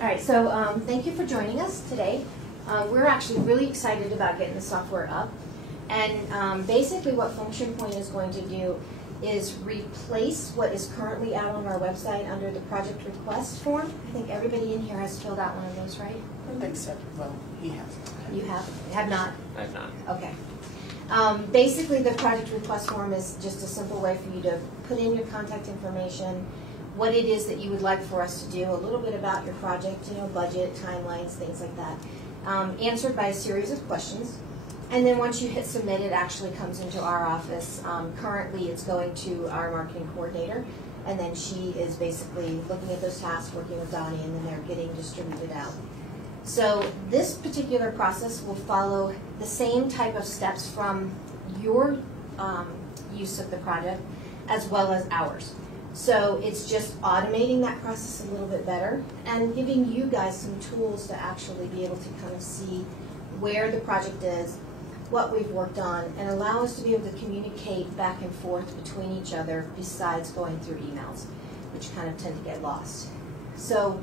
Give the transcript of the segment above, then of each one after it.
All right, so thank you for joining us today. We're actually really excited about getting the software up. And basically what Function Point is going to do is replace what is currently out on our website under the project request form. I think everybody in here has filled out one of those, right? Except, well, he has. You have? Have not? I have not. Okay. Basically, the project request form is just a simple way for you to put in your contact information, what it is that you would like for us to do, a little bit about your project, you know, budget, timelines, things like that, answered by a series of questions. And then once you hit submit, it actually comes into our office. Currently, it's going to our marketing coordinator, and then she is basically looking at those tasks, working with Donnie, and then they're getting distributed out. So this particular process will follow the same type of steps from your use of the project as well as ours. So it's just automating that process a little bit better and giving you guys some tools to actually be able to kind of see where the project is, what we've worked on, and allow us to be able to communicate back and forth between each other besides going through emails, which kind of tend to get lost. So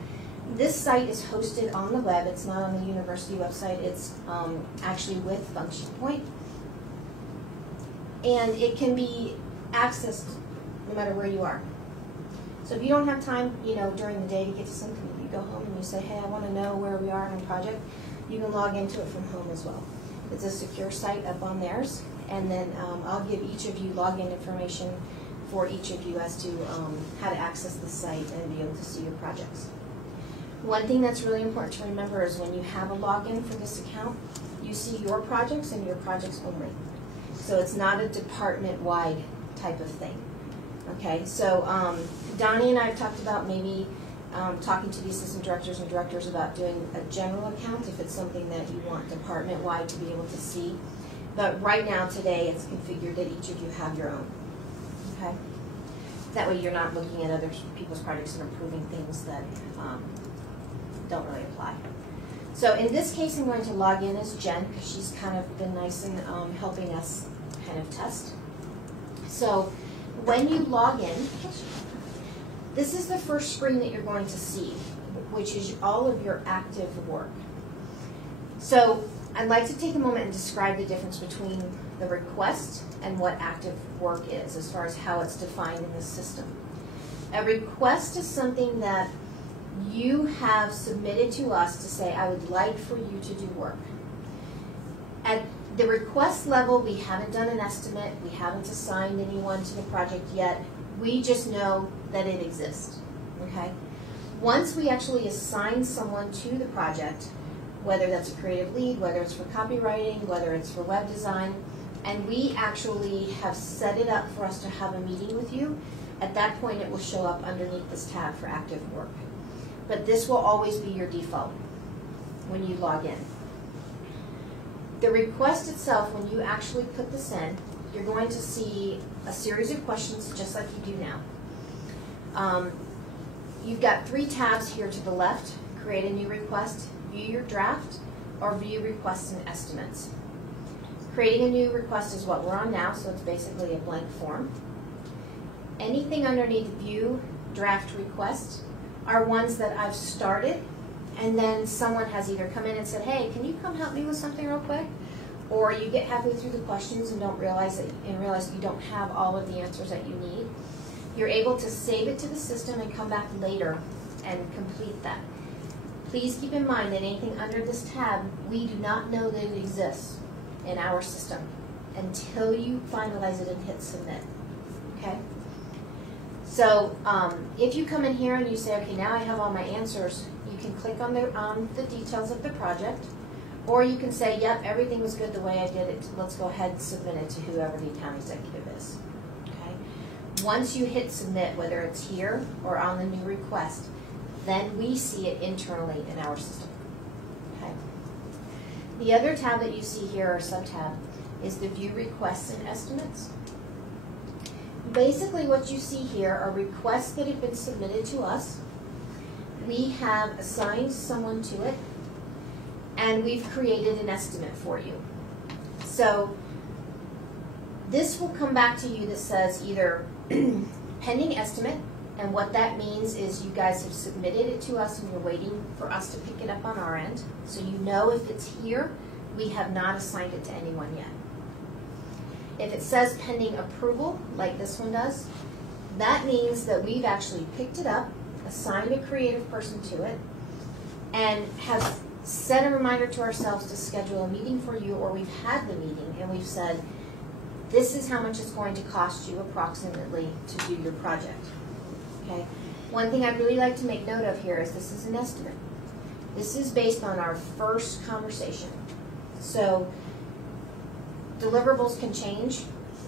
this site is hosted on the web. It's not on the university website. It's actually with Function Point. And it can be accessed no matter where you are. So if you don't have time, you know, during the day to get to something, you go home and you say, hey, I want to know where we are in a project, you can log into it from home as well. It's a secure site up on theirs, and then I'll give each of you login information for each of you as to how to access the site and be able to see your projects. One thing that's really important to remember is when you have a login for this account, you see your projects and your projects only. So it's not a department-wide type of thing. Okay, so Donnie and I have talked about maybe talking to the assistant directors and directors about doing a general account if it's something that you want department-wide to be able to see. But right now, today, it's configured that each of you have your own. Okay? That way you're not looking at other people's projects and approving things that don't really apply. So in this case, I'm going to log in as Jen because she's kind of been nice and helping us kind of test. So when you log in, this is the first screen that you're going to see, which is all of your active work. So I'd like to take a moment and describe the difference between the request and what active work is as far as how it's defined in the system. A request is something that you have submitted to us to say, I would like for you to do work. At the request level, we haven't done an estimate, we haven't assigned anyone to the project yet. We just know that it exists, okay? Once we actually assign someone to the project, whether that's a creative lead, whether it's for copywriting, whether it's for web design, and we actually have set it up for us to have a meeting with you, at that point it will show up underneath this tab for active work. But this will always be your default when you log in. The request itself, when you actually put this in, you're going to see a series of questions just like you do now. You've got 3 tabs here to the left: create a new request, view your draft, or view requests and estimates. Creating a new request is what we're on now, so it's basically a blank form. Anything underneath view, draft, request are ones that I've started, and then someone has either come in and said, hey, can you come help me with something real quick? Or you get halfway through the questions and realize that you don't have all of the answers that you need. You're able to save it to the system and come back later and complete that. Please keep in mind that anything under this tab, we do not know that it exists in our system until you finalize it and hit submit. Okay? So if you come in here and you say, okay, now I have all my answers, you can click on the details of the project, or you can say, yep, everything was good the way I did it. Let's go ahead and submit it to whoever the account executive is. Okay? Once you hit submit, whether it's here or on the new request, then we see it internally in our system. Okay? The other tab that you see here, or sub-tab, is the view requests and estimates. Basically what you see here are requests that have been submitted to us. We have assigned someone to it, and we've created an estimate for you. So this will come back to you that says either pending estimate, And what that means is you guys have submitted it to us and you're waiting for us to pick it up on our end. So you know if it's here, we have not assigned it to anyone yet. If it says pending approval, like this one does, that means that we've actually picked it up, assigned a creative person to it, and have set a reminder to ourselves to schedule a meeting for you, or we've had the meeting and we've said, this is how much it's going to cost you approximately to do your project. Okay? One thing I'd really like to make note of here is this is an estimate. This is based on our first conversation. So deliverables can change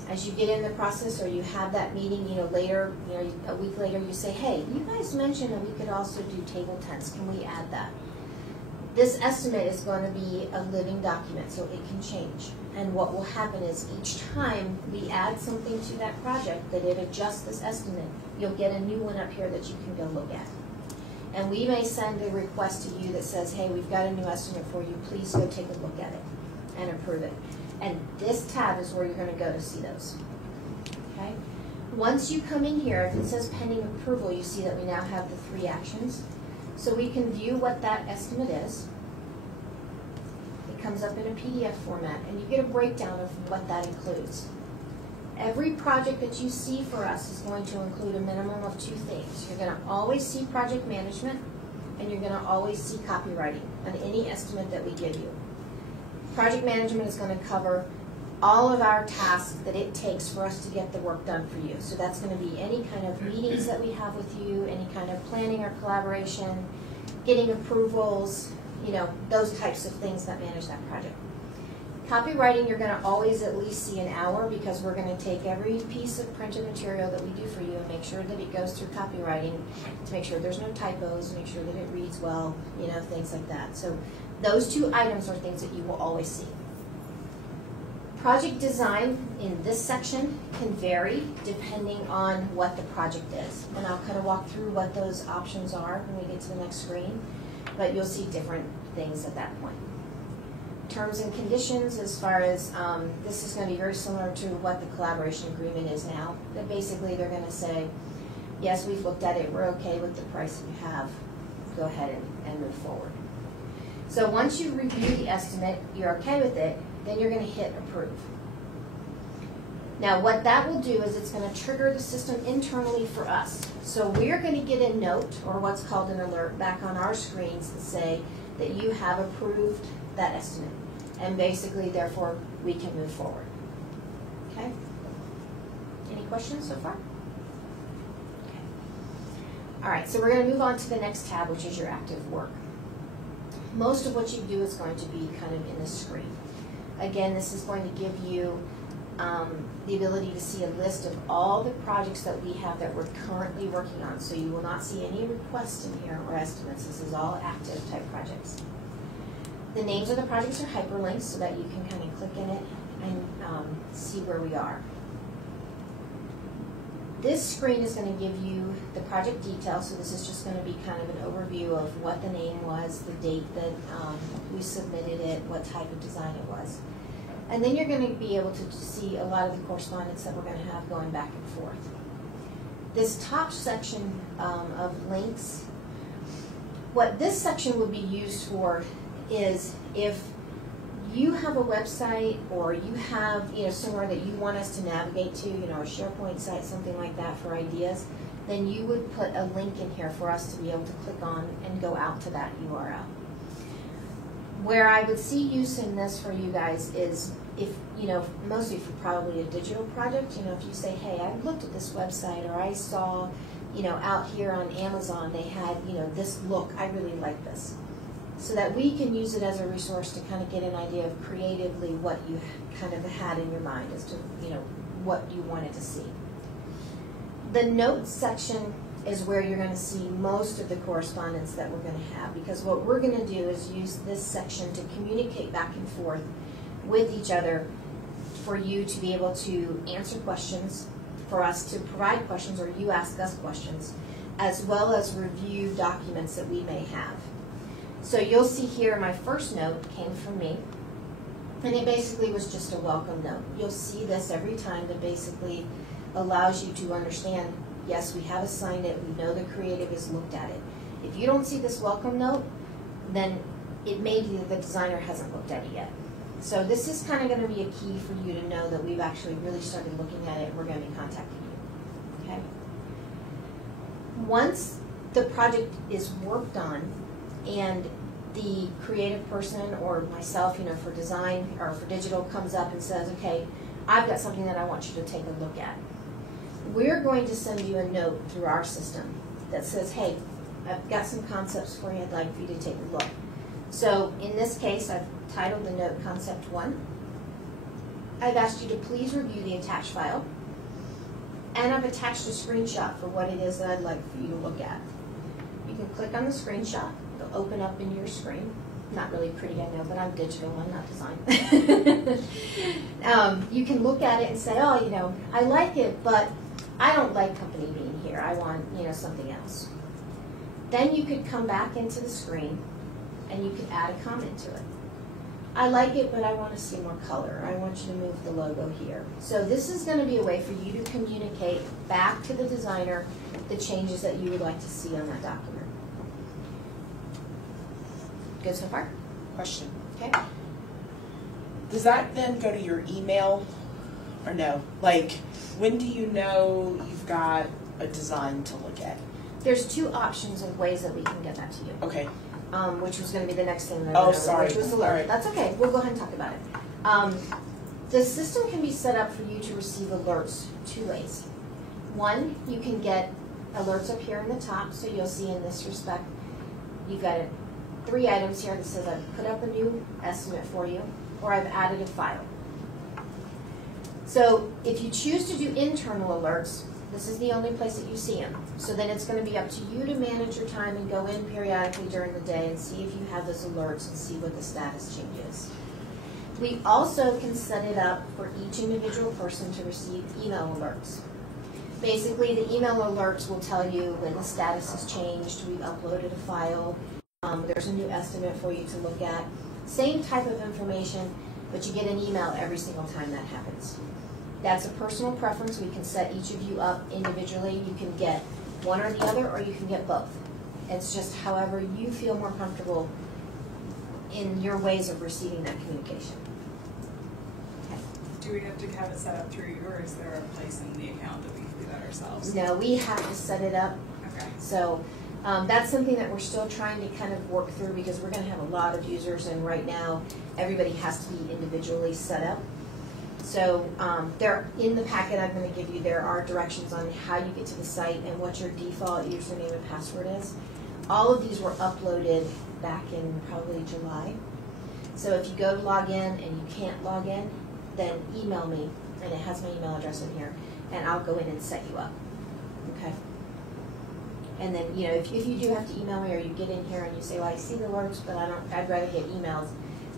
as you get in the process, or you have that meeting, later, a week later, you say, hey, you guys mentioned that we could also do table tents. Can we add that? This estimate is going to be a living document, so it can change. And what will happen is each time we add something to that project that it adjusts this estimate, you'll get a new one up here that you can go look at. And we may send a request to you that says, hey, we've got a new estimate for you. Please go take a look at it and approve it. And this tab is where you're going to go to see those. Okay? Once you come in here, if it says pending approval, you see that we now have the 3 actions. So we can view what that estimate is. It comes up in a PDF format, and you get a breakdown of what that includes. Every project that you see for us is going to include a minimum of 2 things. You're going to always see project management, and you're going to always see copywriting on any estimate that we give you. Project management is going to cover all of our tasks that it takes for us to get the work done for you. So that's going to be any kind of meetings that we have with you, any kind of planning or collaboration, getting approvals, those types of things that manage that project. Copywriting, you're going to always at least see an hour, because we're going to take every piece of printed material that we do for you and make sure that it goes through copywriting to make sure there's no typos, make sure that it reads well, things like that. So those 2 items are things that you will always see. Project design in this section can vary depending on what the project is. And I'll kind of walk through what those options are when we get to the next screen, but you'll see different things at that point. Terms and conditions, as far as this is going to be very similar to what the collaboration agreement is now. But basically they're going to say, yes, we've looked at it, we're okay with the price we have, go ahead and move forward. So once you review the estimate, you're okay with it, then you're going to hit approve. Now what that will do is it's going to trigger the system internally for us. So we're going to get a note, or what's called an alert, back on our screens that say that you have approved that estimate. And basically, therefore, we can move forward. Okay? Any questions so far? Okay. All right, so we're going to move on to the next tab, which is your active work. Most of what you do is going to be kind of in this screen. Again, this is going to give you the ability to see a list of all the projects that we have that we're currently working on. So you will not see any requests in here or estimates. This is all active type projects. The names of the projects are hyperlinks so that you can kind of click in it and see where we are. This screen is going to give you the project details, so this is just going to be kind of an overview of what the name was, the date that we submitted it, what type of design it was. And then you're going to be able to see a lot of the correspondence that we're going to have going back and forth. This top section of links, what this section would be used for is if you have a website, or you have somewhere that you want us to navigate to, a SharePoint site, something like that for ideas, then you would put a link in here for us to be able to click on and go out to that URL. Where I would see use in this for you guys is if, mostly for probably a digital project, if you say, hey, I looked at this website, or I saw, out here on Amazon, they had, this look, I really like this. So that we can use it as a resource to kind of get an idea of creatively what you kind of had in your mind as to, what you wanted to see. The notes section is where you're going to see most of the correspondence that we're going to have, because what we're going to do is use this section to communicate back and forth with each other for you to be able to answer questions, for us to provide questions, or you ask us questions, as well as review documents that we may have. So you'll see here my first note came from me, and it basically was just a welcome note. You'll see this every time that basically allows you to understand yes, we have assigned it, we know the creative has looked at it. If you don't see this welcome note, then it may be that the designer hasn't looked at it yet. So this is kind of going to be a key for you to know that we've actually really started looking at it, and we're going to be contacting you. Okay? Once the project is worked on and the creative person or myself, for design or for digital comes up and says, okay, I've got something that I want you to take a look at. We're going to send you a note through our system that says, hey, I've got some concepts for you, I'd like for you to take a look. So in this case, I've titled the note Concept 1. I've asked you to please review the attached file, and I've attached a screenshot for what it is that I'd like for you to look at. You can click on the screenshot, it'll open up in your screen. Not really pretty, I know, but I'm digital, I'm not design. You can look at it and say, oh, I like it, but I don't like company being here. I want, something else. Then you could come back into the screen and you could add a comment to it. I like it, but I want to see more color. I want you to move the logo here. So this is going to be a way for you to communicate back to the designer the changes that you would like to see on that document. Good so far? Question. Okay. Does that then go to your email or no? Like, when do you know you've got a design to look at? There's two options of ways that we can get that to you. Okay. Which was going to be the next thing that Oh, sorry. which was the alert. Right. That's okay. We'll go ahead and talk about it. The system can be set up for you to receive alerts two ways. One, you can get alerts up here in the top, so you'll see in this respect, you've got 3 items here that says I've put up a new estimate for you, or I've added a file. So if you choose to do internal alerts, this is the only place that you see them. So then it's going to be up to you to manage your time and go in periodically during the day and see if you have those alerts and see what the status change is. We also can set it up for each individual person to receive email alerts. Basically, the email alerts will tell you when the status has changed, we've uploaded a file, there's a new estimate for you to look at. Same type of information, but you get an email every single time that happens. That's a personal preference. We can set each of you up individually. You can get one or the other, or you can get both. It's just however you feel more comfortable in your ways of receiving that communication. Okay. Do we have to have it set up through you, or is there a place in the account that we can do that ourselves? No, we have to set it up. Okay. So that's something that we're still trying to kind of work through, because we're going to have a lot of users, and right now everybody has to be individually set up. So there, in the packet I'm going to give you, there are directions on how you get to the site and what your default username and password is. All of these were uploaded back in probably July. So if you go to log in and you can't log in, then email me, and it has my email address in here, and I'll go in and set you up. Okay. And then, if you do have to email me, or you get in here and you say, well, I see the alerts, but I'd rather get emails,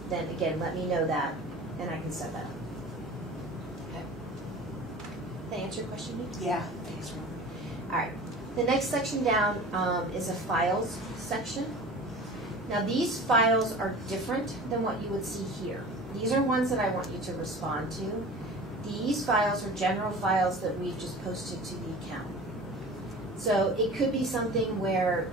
then again, let me know that, and I can set that up. Okay. Did I answer your question, Nick? Yeah. Thanks, Robert. All right. The next section down is a files section. Now, these files are different than what you would see here. These are ones that I want you to respond to. These files are general files that we've just posted to the account. So it could be something where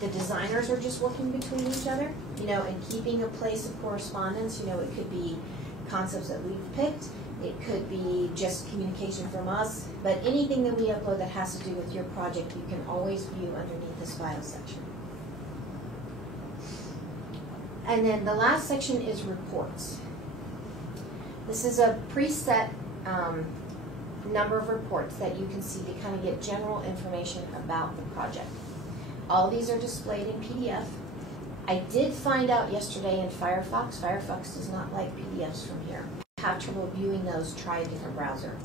the designers are just working between each other, and keeping a place of correspondence. It could be concepts that we've picked. It could be just communication from us. But anything that we upload that has to do with your project, you can always view underneath this file section. And then the last section is reports. This is a preset number of reports that you can see to kind of get general information about the project. All these are displayed in PDF. I did find out yesterday in Firefox does not like PDFs from here. If you have trouble viewing those, try a different browser.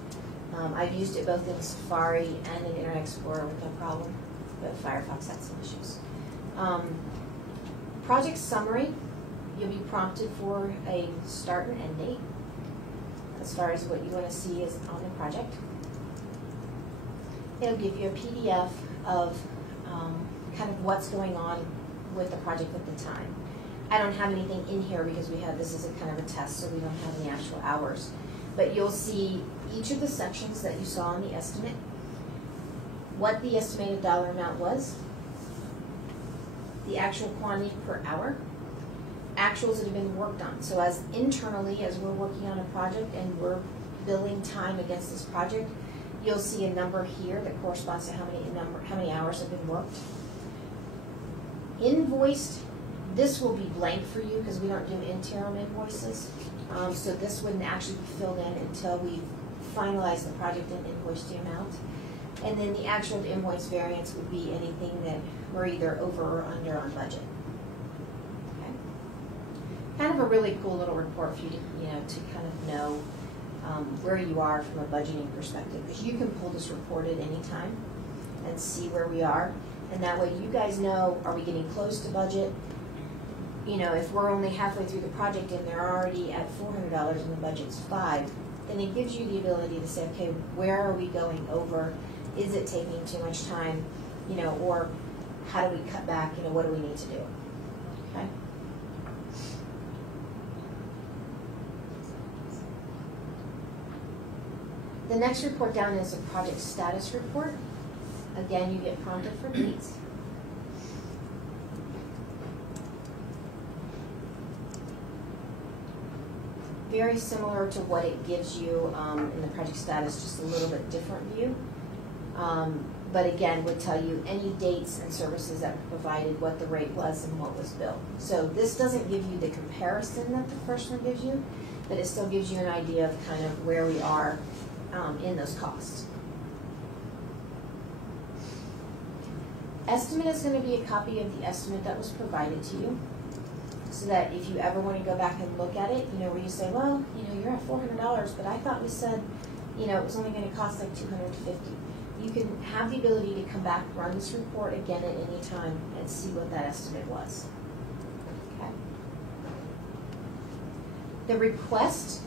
I've used it both in Safari and in Internet Explorer with no problem, but Firefox had some issues. Project summary, you'll be prompted for a start and end date as far as what you want to see is on the project. It'll give you a PDF of kind of what's going on with the project at the time. I don't have anything in here because this is a kind of a test, so we don't have any actual hours. But you'll see each of the sections that you saw in the estimate. what the estimated dollar amount was, the actual quantity per hour, actuals that have been worked on. So as internally, as we're working on a project and we're billing time against this project, you'll see a number here that corresponds to how many hours have been worked. Invoiced, this will be blank for you because we don't do interim invoices. So this wouldn't actually be filled in until we finalize the project and invoice the amount. And then the actual invoice variance would be anything that we're either over or under on budget. Okay. Kind of a really cool little report for you to, to kind of know where you are from a budgeting perspective, because you can pull this report at any time and see where we are, and that way you guys know, are we getting close to budget? If we're only halfway through the project and they're already at $400 and the budget's $500, then it gives you the ability to say, okay, where are we going over? Is it taking too much time? Or how do we cut back? What do we need to do? Okay. The next report down is a project status report. Again, you get prompted for dates. Very similar to what it gives you in the project status, just a little bit different view. But again, would tell you any dates and services that were provided, what the rate was, and what was billed. So this doesn't give you the comparison that the first one gives you, but it still gives you an idea of kind of where we are in those costs. Estimate is going to be a copy of the estimate that was provided to you, so that if you ever want to go back and look at it, where you say, well, you're at $400, but I thought we said, it was only going to cost like $250. You can have the ability to come back, run this report again at any time, and see what that estimate was. Okay. The request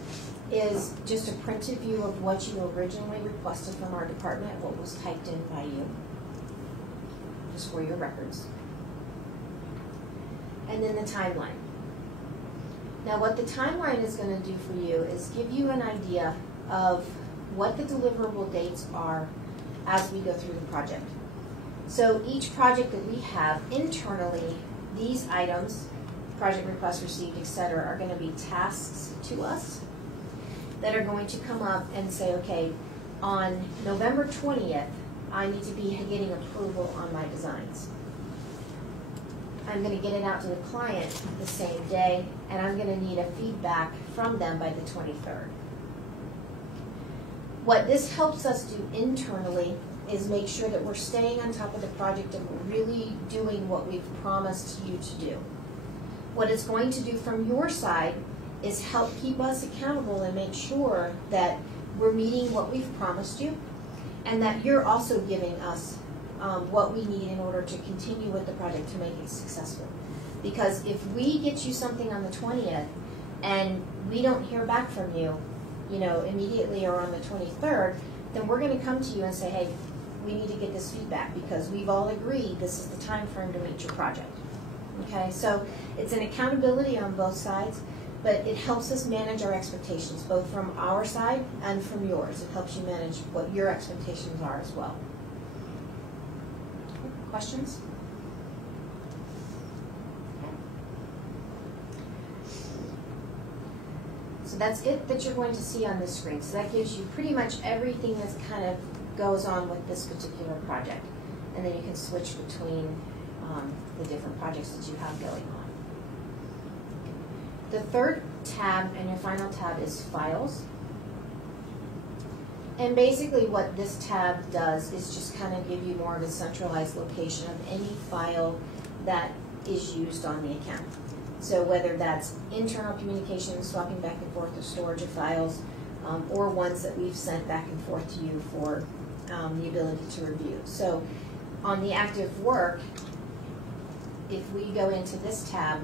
is just a printed view of what you originally requested from our department, what was typed in by you, just for your records. And then the timeline. Now what the timeline is going to do for you is give you an idea of what the deliverable dates are as we go through the project. So each project that we have internally, these items, project requests received, etc., are going to be tasks to us that are going to come up and say, okay, on November 20th, I need to be getting approval on my designs. I'm going to get it out to the client the same day, and I'm going to need a feedback from them by the 23rd. What this helps us do internally is make sure that we're staying on top of the project and we're really doing what we've promised you to do. What it's going to do from your side is help keep us accountable and make sure that we're meeting what we've promised you, and that you're also giving us what we need in order to continue with the project to make it successful. Because if we get you something on the 20th and we don't hear back from you, immediately or on the 23rd, then we're going to come to you and say, hey, we need to get this feedback because we've all agreed this is the time frame to meet your project. Okay, so it's an accountability on both sides, but it helps us manage our expectations, both from our side and from yours. It helps you manage what your expectations are as well. Questions? So that's it that you're going to see on this screen. So that gives you pretty much everything that kind of goes on with this particular project. And then you can switch between the different projects that you have going on. The third tab and your final tab is Files. And basically what this tab does is just kind of give you more of a centralized location of any file that is used on the account. So whether that's internal communication, swapping back and forth of storage of files, or ones that we've sent back and forth to you for the ability to review. So on the active work, if we go into this tab,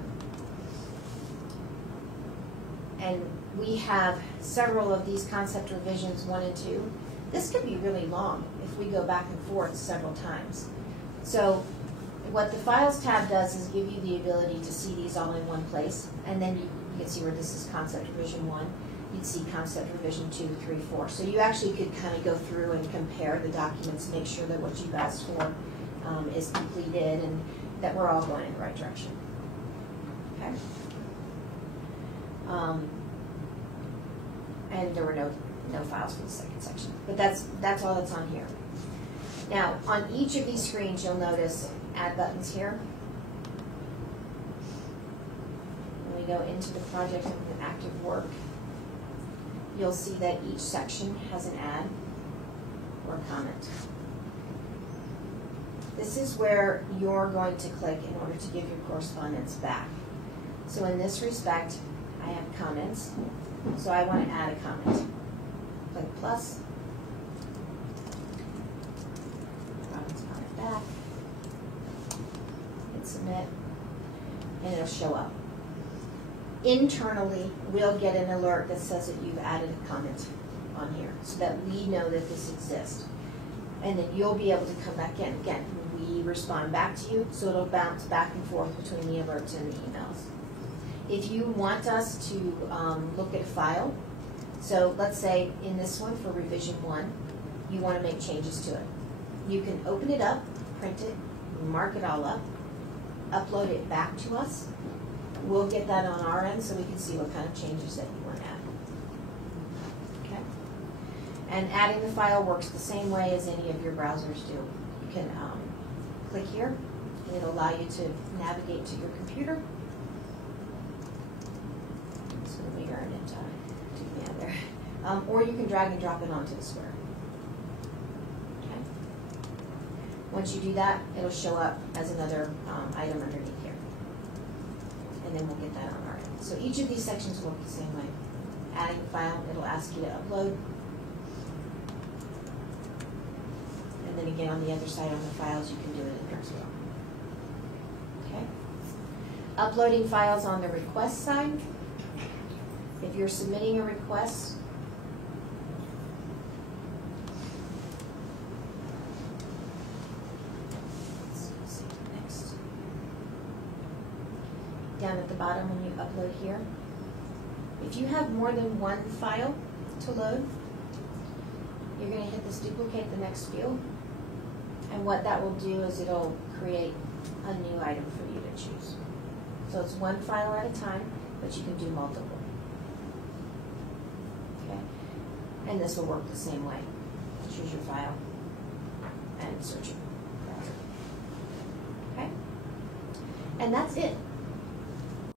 and we have several of these concept revisions 1 and 2, this could be really long if we go back and forth several times. So what the Files tab does is give you the ability to see these all in one place, and then you can see where this is concept revision 1. you'd see concept revision 2, 3, 4. So you actually could kind of go through and compare the documents, make sure that what you've asked for is completed and that we're all going in the right direction. Okay? And there were no files for the second section. But that's all that's on here. Now, on each of these screens, you'll notice add buttons here. When we go into the project and the active work, you'll see that each section has an add or a comment. This is where you're going to click in order to give your correspondence back. So in this respect, I have comments, so I want to add a comment. Click plus, Robin's comment back, hit submit, and it'll show up. Internally, we'll get an alert that says that you've added a comment on here so that we know that this exists. And then you'll be able to come back in. Again, we respond back to you, so it'll bounce back and forth between the alerts and the emails. If you want us to look at a file, so let's say in this one for revision 1, you want to make changes to it. You can open it up, print it, mark it all up, upload it back to us. We'll get that on our end so we can see what kind of changes that you want to add. Okay? And adding the file works the same way as any of your browsers do. You can click here, and it'll allow you to navigate to your computer. So we are in it, took me out there. Or you can drag and drop it onto the square. Okay? Once you do that, it'll show up as another item underneath here. And then we'll get that on our end. So each of these sections work the same way. Adding a file, it'll ask you to upload. And then again on the other side on the files, you can do it in there as well. Okay? Uploading files on the request side. If you're submitting a request, let's see, next. Down at the bottom when you upload here, if you have more than one file to load, you're going to hit this duplicate the next field, and what that will do is it'll create a new item for you to choose. So it's one file at a time, but you can do multiple. Okay, and this will work the same way. Choose your file and search it. Okay, and that's it.